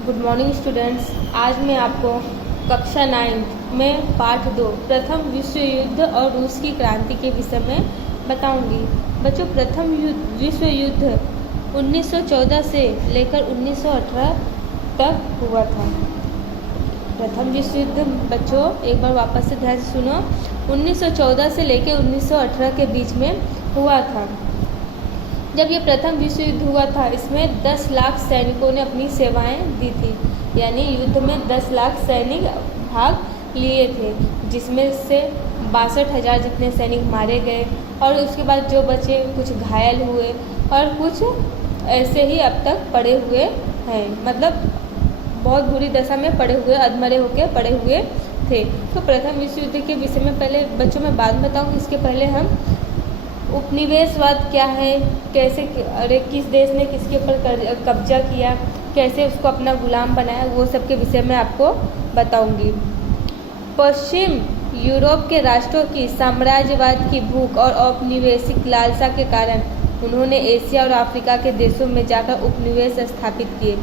Good morning students. आज मैं आपको कक्षा 9 में पाठ 2 प्रथम विश्व युद्ध और रूस की क्रांति के विषय में बताऊंगी। बच्चों, प्रथम विश्व युद्ध 1914 से लेकर 1918 तक हुआ था। प्रथम विश्व युद्ध बच्चों एक बार वापस से ध्यान से सुनो, 1914 से लेकर 1918 के बीच में हुआ था। जब ये प्रथम विश्व युद्ध हुआ था, इसमें 10 लाख सैनिकों ने अपनी सेवाएं दी थी, यानी युद्ध में 10 लाख सैनिक भाग लिए थे, जिसमें से 62,000 जितने सैनिक मारे गए और उसके बाद जो बचे कुछ घायल हुए और कुछ ऐसे ही अब तक पड़े हुए हैं, मतलब बहुत बुरी दशा में पड़े हुए, अधमरे होकर पड़े हुए थे। तो प्रथम विश्व युद्ध के विषय में पहले बच्चों मैं बाद में बताऊँगी। इसके पहले हम उपनिवेशवाद क्या है, कैसे किस देश ने किसके ऊपर कब्जा किया, कैसे उसको अपना गुलाम बनाया, वो सब के विषय में आपको बताऊंगी। पश्चिम यूरोप के राष्ट्रों की साम्राज्यवाद की भूख और औपनिवेशिक लालसा के कारण उन्होंने एशिया और अफ्रीका के देशों में जाकर उपनिवेश स्थापित किए।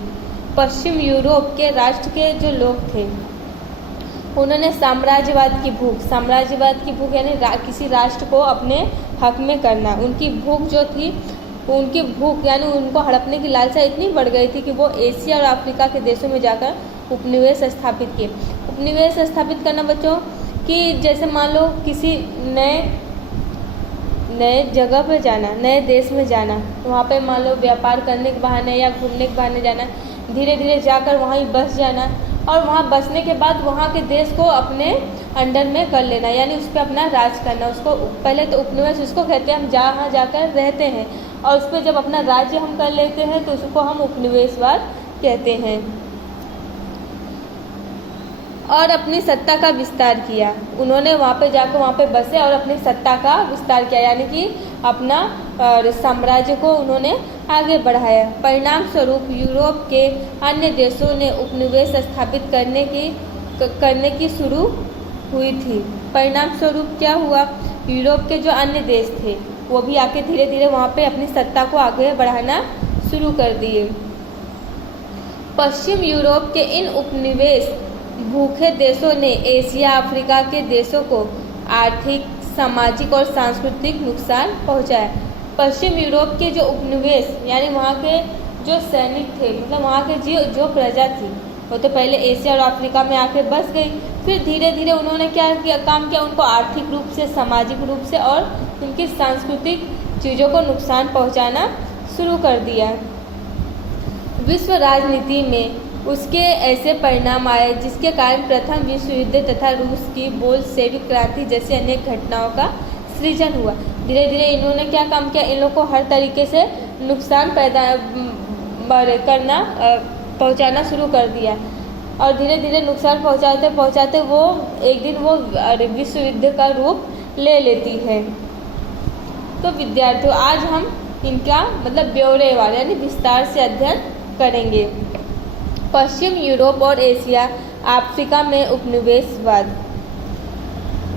पश्चिम यूरोप के राष्ट्र के जो लोग थे, उन्होंने साम्राज्यवाद की भूख यानी किसी राष्ट्र को अपने हक में करना, उनकी भूख जो थी, उनकी भूख यानी उनको हड़पने की लालसा इतनी बढ़ गई थी कि वो एशिया और अफ्रीका के देशों में जाकर उपनिवेश स्थापित किए। उपनिवेश स्थापित करना बच्चों कि जैसे मान लो किसी नए जगह पर जाना, नए देश में जाना, वहाँ पे मान लो व्यापार करने के बहाने या घूमने के बहाने जाना, धीरे धीरे जाकर वहाँ ही बस जाना और वहाँ बसने के बाद वहाँ के देश को अपने अंडर में कर लेना, यानी उस पर अपना राज करना। उसको पहले तो उपनिवेश उसको कहते हैं, हम जहाँ जाकर रहते हैं और उस पर जब अपना राज्य हम कर लेते हैं तो उसको हम उपनिवेशवाद कहते हैं। और अपनी सत्ता का विस्तार किया, उन्होंने वहाँ पे जाकर वहाँ पे बसे और अपनी सत्ता का विस्तार किया, यानी कि अपना साम्राज्य को उन्होंने आगे बढ़ाया। परिणाम स्वरूप यूरोप के अन्य देशों ने उपनिवेश स्थापित करने की शुरू हुई थी। परिणाम स्वरूप क्या हुआ, यूरोप के जो अन्य देश थे वो भी आके धीरे धीरे वहाँ पे अपनी सत्ता को आगे बढ़ाना शुरू कर दिए। पश्चिम यूरोप के इन उपनिवेश भूखे देशों ने एशिया अफ्रीका के देशों को आर्थिक, सामाजिक और सांस्कृतिक नुकसान पहुंचाया। पश्चिम यूरोप के जो उपनिवेश यानी वहाँ के जो सैनिक थे, मतलब वहाँ के जो प्रजा थी, वो तो पहले एशिया और अफ्रीका में आके बस गई, फिर धीरे धीरे उन्होंने काम किया, उनको आर्थिक रूप से, सामाजिक रूप से और उनकी सांस्कृतिक चीज़ों को नुकसान पहुँचाना शुरू कर दिया। विश्व राजनीति में उसके ऐसे परिणाम आए जिसके कारण प्रथम विश्व युद्ध तथा रूस की बोल्शेविक क्रांति जैसी अनेक घटनाओं का सृजन हुआ। धीरे धीरे इन्होंने क्या काम किया, इन लोगों को हर तरीके से नुकसान पहुंचाना शुरू कर दिया और धीरे धीरे नुकसान पहुंचाते वो एक दिन वो विश्व युद्ध का रूप ले लेती है। तो विद्यार्थियों, आज हम इनका मतलब ब्यौरेवार यानी विस्तार से अध्ययन करेंगे। पश्चिम यूरोप और एशिया अफ्रीका में उपनिवेशवाद।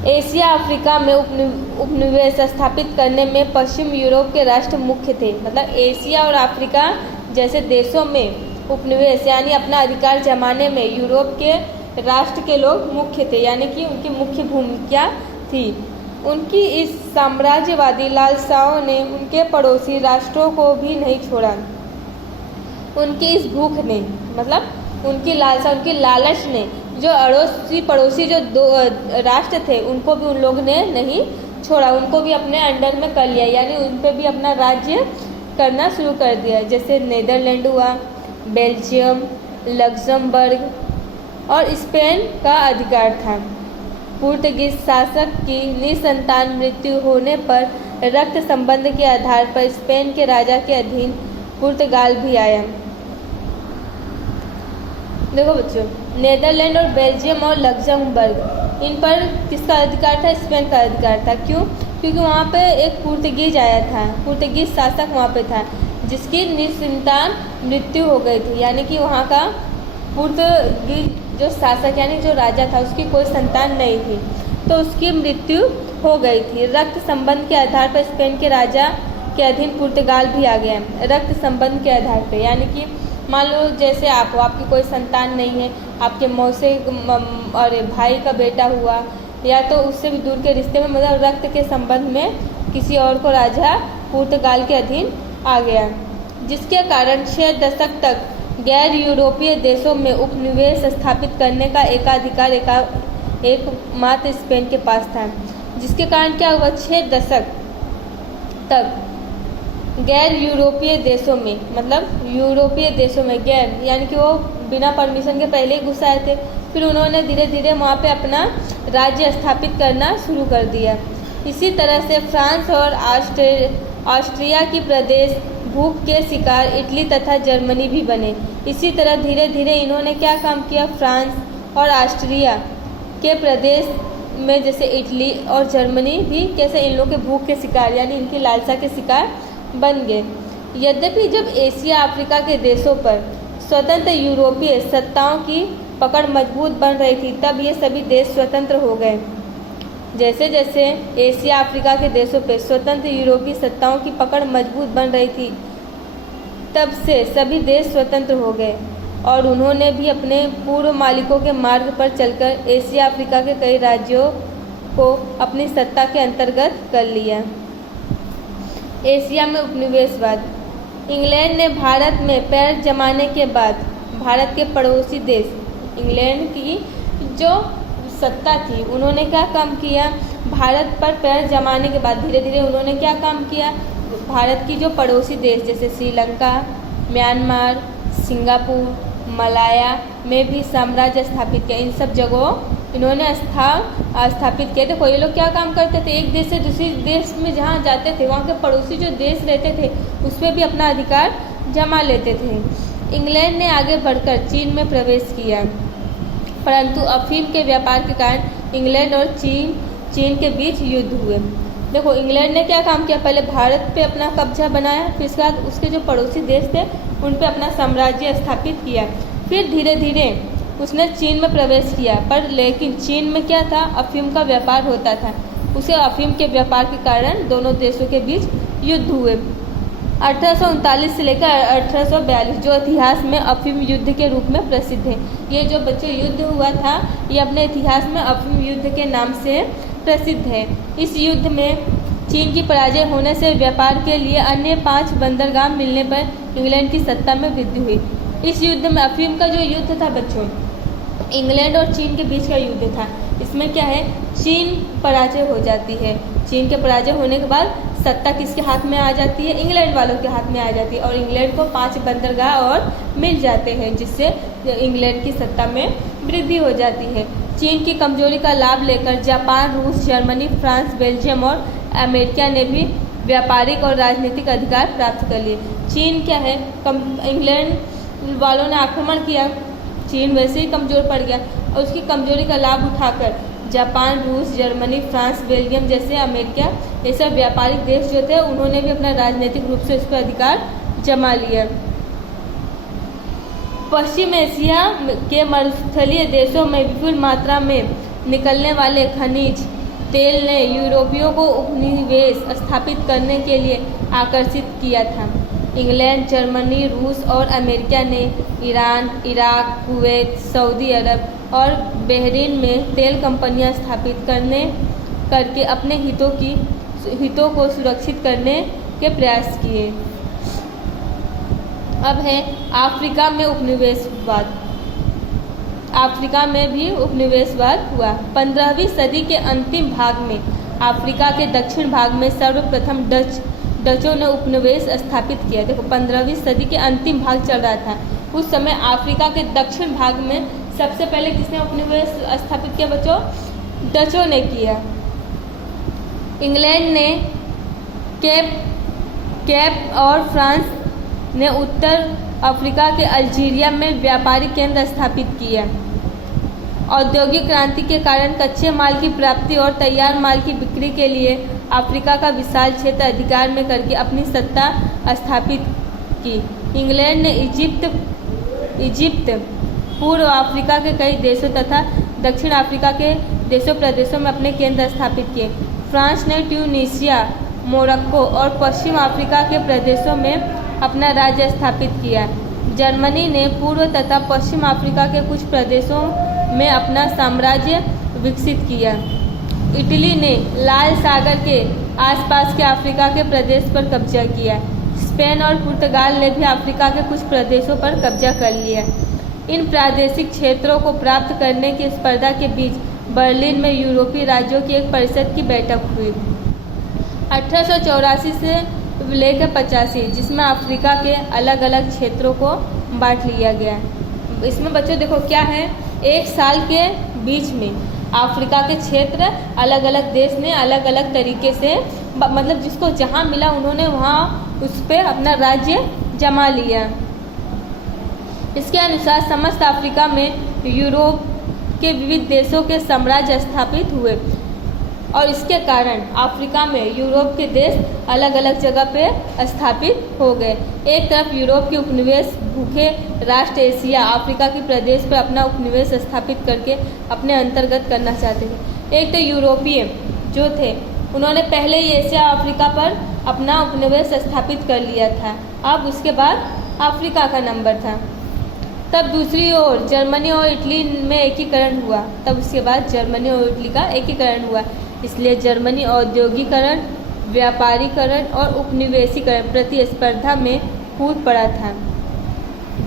एशिया अफ्रीका में उपनिवेश स्थापित करने में पश्चिम यूरोप के राष्ट्र मुख्य थे, मतलब एशिया और अफ्रीका जैसे देशों में उपनिवेश यानी अपना अधिकार जमाने में यूरोप के राष्ट्र के लोग मुख्य थे, यानी कि उनकी मुख्य भूमिका थी। उनकी इस साम्राज्यवादी लालसाओं ने उनके पड़ोसी राष्ट्रों को भी नहीं छोड़ा। उनकी इस भूख ने, मतलब उनकी लालसा, उनकी लालच ने जो अड़ोसी पड़ोसी जो दो राष्ट्र थे उनको भी उन लोग ने नहीं छोड़ा, उनको भी अपने अंडर में कर लिया, यानी उन पर भी अपना राज्य करना शुरू कर दिया। जैसे नीदरलैंड हुआ, बेल्जियम, लग्जमबर्ग और स्पेन का अधिकार था। पुर्तगीज शासक की निसंतान मृत्यु होने पर रक्त संबंध के आधार पर स्पेन के राजा के अधीन पुर्तगाल भी आया। देखो बच्चों, नीदरलैंड और बेल्जियम और लग्जमबर्ग, इन पर किसका अधिकार था, स्पेन का अधिकार था। क्यों? क्योंकि वहाँ पे एक पुर्तगीज आया था, पुर्तगीज शासक वहाँ पे था जिसकी निसंतान मृत्यु हो गई थी, यानी कि वहाँ का पुर्तगीज जो शासक यानी जो राजा था उसकी कोई संतान नहीं थी, तो उसकी मृत्यु हो गई थी। रक्त संबंध के आधार पर स्पेन के राजा के अधीन पुर्तगाल भी आ गया, रक्त संबंध के आधार पर, यानी कि मान लो जैसे आप हो, आपकी कोई संतान नहीं है, आपके मौसे और भाई का बेटा हुआ, या तो उससे भी दूर के रिश्ते में, मतलब रक्त के संबंध में किसी और को राजा पुर्तगाल के अधीन आ गया, जिसके कारण 6 दशक तक गैर यूरोपीय देशों में उपनिवेश स्थापित करने का एकाधिकार एकमात्र स्पेन के पास था। जिसके कारण क्या हुआ, 6 दशक तक गैर यूरोपीय देशों में, मतलब यूरोपीय देशों में गैर यानी कि वो बिना परमिशन के पहले ही घुस आए थे, फिर उन्होंने धीरे धीरे वहाँ पे अपना राज्य स्थापित करना शुरू कर दिया। इसी तरह से फ्रांस और ऑस्ट्रिया की प्रदेश भूख के शिकार इटली तथा जर्मनी भी बने। इसी तरह धीरे धीरे इन्होंने क्या काम किया, फ्रांस और ऑस्ट्रिया के प्रदेश में जैसे इटली और जर्मनी भी कैसे इन लोगों के भूख के शिकार यानी इनकी लालसा के शिकार बन गए। यद्यपि जब एशिया अफ्रीका के देशों पर स्वतंत्र यूरोपीय सत्ताओं की पकड़ मजबूत बन रही थी, तब ये सभी देश स्वतंत्र हो गए। जैसे जैसे एशिया अफ्रीका के देशों पर स्वतंत्र यूरोपीय सत्ताओं की पकड़ मजबूत बन रही थी, तब से सभी देश स्वतंत्र हो गए और उन्होंने भी अपने पूर्व मालिकों के मार्ग पर चलकर एशिया अफ्रीका के कई राज्यों को अपनी सत्ता के अंतर्गत कर लिया। एशिया में उपनिवेशवाद। इंग्लैंड ने भारत में पैर जमाने के बाद भारत के पड़ोसी देश इंग्लैंड की जो सत्ता थी, उन्होंने क्या काम किया, भारत पर पैर जमाने के बाद धीरे धीरे उन्होंने क्या काम किया, भारत की जो पड़ोसी देश जैसे श्रीलंका, म्यांमार, सिंगापुर, मलाया में भी साम्राज्य स्थापित किया। इन सब जगहों इन्होंने स्थापित किए थे। कोई लोग क्या काम करते थे, एक देश से दूसरे देश में जहाँ जाते थे वहाँ के पड़ोसी जो देश रहते थे उस पर भी अपना अधिकार जमा लेते थे। इंग्लैंड ने आगे बढ़कर चीन में प्रवेश किया, परंतु अफीम के व्यापार के कारण इंग्लैंड और चीन के बीच युद्ध हुए। देखो इंग्लैंड ने क्या काम किया, पहले भारत पे अपना कब्जा बनाया, फिर इसके बाद उसके जो पड़ोसी देश थे उन पे अपना साम्राज्य स्थापित किया, फिर धीरे धीरे उसने चीन में प्रवेश किया। पर लेकिन चीन में क्या था, अफीम का व्यापार होता था, उसे अफीम के व्यापार के कारण दोनों देशों के बीच युद्ध हुए। 1839 से लेकर 1842 जो इतिहास में अफीम युद्ध के रूप में प्रसिद्ध है। ये जो बच्चों युद्ध हुआ था ये अपने इतिहास में अफीम युद्ध के नाम से प्रसिद्ध है। इस युद्ध में चीन की पराजय होने से व्यापार के लिए अन्य 5 बंदरगाह मिलने पर इंग्लैंड की सत्ता में वृद्धि हुई। इस युद्ध में अफीम का जो युद्ध था बच्चों, इंग्लैंड और चीन के बीच का युद्ध था। इसमें क्या है, चीन पराजय हो जाती है। चीन के पराजय होने के बाद सत्ता किसके हाथ में आ जाती है, इंग्लैंड वालों के हाथ में आ जाती है और इंग्लैंड को 5 बंदरगाह और मिल जाते हैं, जिससे इंग्लैंड की सत्ता में वृद्धि हो जाती है। चीन की कमजोरी का लाभ लेकर जापान, रूस, जर्मनी, फ्रांस, बेल्जियम और अमेरिका ने भी व्यापारिक और राजनीतिक अधिकार प्राप्त कर लिए। चीन क्या है, इंग्लैंड वालों ने आक्रमण किया, चीन वैसे ही कमज़ोर पड़ गया और उसकी कमजोरी का लाभ उठाकर जापान, रूस, जर्मनी, फ्रांस, बेल्जियम जैसे अमेरिका ये सब व्यापारिक देश जो थे उन्होंने भी अपना राजनीतिक रूप से उस पर अधिकार जमा लिया। पश्चिम एशिया के मरुस्थलीय देशों में विपुल मात्रा में निकलने वाले खनिज तेल ने यूरोपियों को उपनिवेश स्थापित करने के लिए आकर्षित किया था। इंग्लैंड, जर्मनी, रूस और अमेरिका ने ईरान, इराक, कुवैत, सऊदी अरब और बहरीन में तेल कंपनियां स्थापित करके अपने हितों को सुरक्षित करने के प्रयास किए। अब है अफ्रीका में उपनिवेशवाद। अफ्रीका में भी उपनिवेशवाद हुआ। 15वीं सदी के अंतिम भाग में अफ्रीका के दक्षिण भाग में सर्वप्रथम डचों ने उपनिवेश स्थापित किया। देखो 15वीं सदी के अंतिम भाग चल रहा था, उस समय अफ्रीका के दक्षिण भाग में सबसे पहले किसने उपनिवेश स्थापित किया बच्चों? डचों ने किया। इंग्लैंड ने केप और फ्रांस ने उत्तर अफ्रीका के अल्जीरिया में व्यापारिक केंद्र स्थापित किया। औद्योगिक क्रांति के कारण कच्चे माल की प्राप्ति और तैयार माल की बिक्री के लिए अफ्रीका का विशाल क्षेत्र अधिकार में करके अपनी सत्ता स्थापित की। इंग्लैंड ने इजिप्ट, पूर्व अफ्रीका के कई देशों तथा दक्षिण अफ्रीका के देशों प्रदेशों में अपने केंद्र स्थापित किए। फ्रांस ने ट्यूनीशिया, मोरक्को और पश्चिम अफ्रीका के प्रदेशों में अपना राज्य स्थापित किया। जर्मनी ने पूर्व तथा पश्चिम अफ्रीका के कुछ प्रदेशों में अपना साम्राज्य विकसित किया। इटली ने लाल सागर के आसपास के अफ्रीका के प्रदेश पर कब्जा किया। स्पेन और पुर्तगाल ने भी अफ्रीका के कुछ प्रदेशों पर कब्जा कर लिया। इन प्रादेशिक क्षेत्रों को प्राप्त करने की स्पर्धा के बीच बर्लिन में यूरोपीय राज्यों की एक परिषद की बैठक हुई 1884 से लेकर 85, जिसमें अफ्रीका के अलग अलग क्षेत्रों को बांट लिया गया। इसमें बच्चों देखो क्या है, एक साल के बीच में अफ्रीका के क्षेत्र अलग अलग देश ने अलग अलग तरीके से मतलब जिसको जहाँ मिला उन्होंने वहाँ उस पर अपना राज्य जमा लिया। इसके अनुसार समस्त अफ्रीका में यूरोप के विविध देशों के साम्राज्य स्थापित हुए और इसके कारण अफ्रीका में यूरोप के देश अलग अलग जगह पे स्थापित हो गए। एक तरफ यूरोप के उपनिवेश भूखे राष्ट्र एशिया अफ्रीका के प्रदेश पर अपना उपनिवेश स्थापित करके अपने अंतर्गत करना चाहते थे। एक तो यूरोपीय जो थे उन्होंने पहले ही एशिया अफ्रीका पर अपना उपनिवेश स्थापित कर लिया था, अब उसके बाद अफ्रीका का नंबर था। तब दूसरी ओर जर्मनी और इटली में एकीकरण हुआ, तब उसके बाद जर्मनी और इटली का एकीकरण हुआ। इसलिए जर्मनी औद्योगिकरण, व्यापारीकरण और उपनिवेशीकरण प्रतिस्पर्धा में कूद पड़ा था।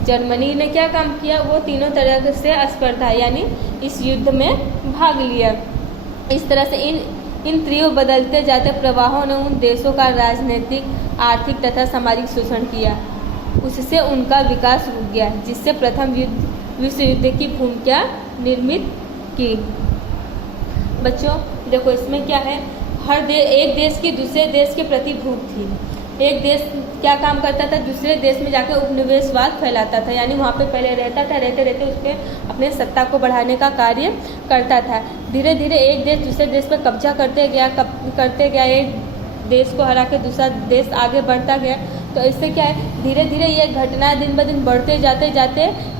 जर्मनी ने क्या काम किया, वो तीनों तरह से स्पर्धा यानी इस युद्ध में भाग लिया। इस तरह से इन तीव्र बदलते जाते प्रवाहों ने उन देशों का राजनीतिक, आर्थिक तथा सामाजिक शोषण किया। उससे उनका विकास रुक गया, जिससे प्रथम विश्व युद्ध की भूमिका निर्मित की। बच्चों देखो इसमें क्या है, एक देश की दूसरे देश के प्रति भूख थी। एक देश क्या काम करता था, दूसरे देश में जाकर उपनिवेशवाद फैलाता था, यानी वहाँ पे पहले रहता था, रहते रहते उस पर अपने सत्ता को बढ़ाने का कार्य करता था। धीरे धीरे एक देश दूसरे देश पर कब्जा करते गया, एक देश को हरा के दूसरा देश आगे बढ़ता गया। तो इससे क्या है, धीरे धीरे ये घटनाएं दिन ब दिन बढ़ते जाते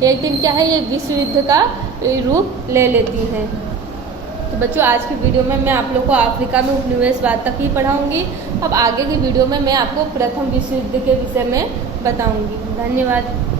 एक दिन क्या है, ये विश्व युद्ध का रूप ले लेती हैं। तो बच्चों आज की वीडियो में मैं आप लोग को अफ्रीका में उपनिवेशवाद तक ही पढ़ाऊंगी। अब आगे की वीडियो में मैं आपको प्रथम विश्व युद्ध के विषय में बताऊंगी। धन्यवाद।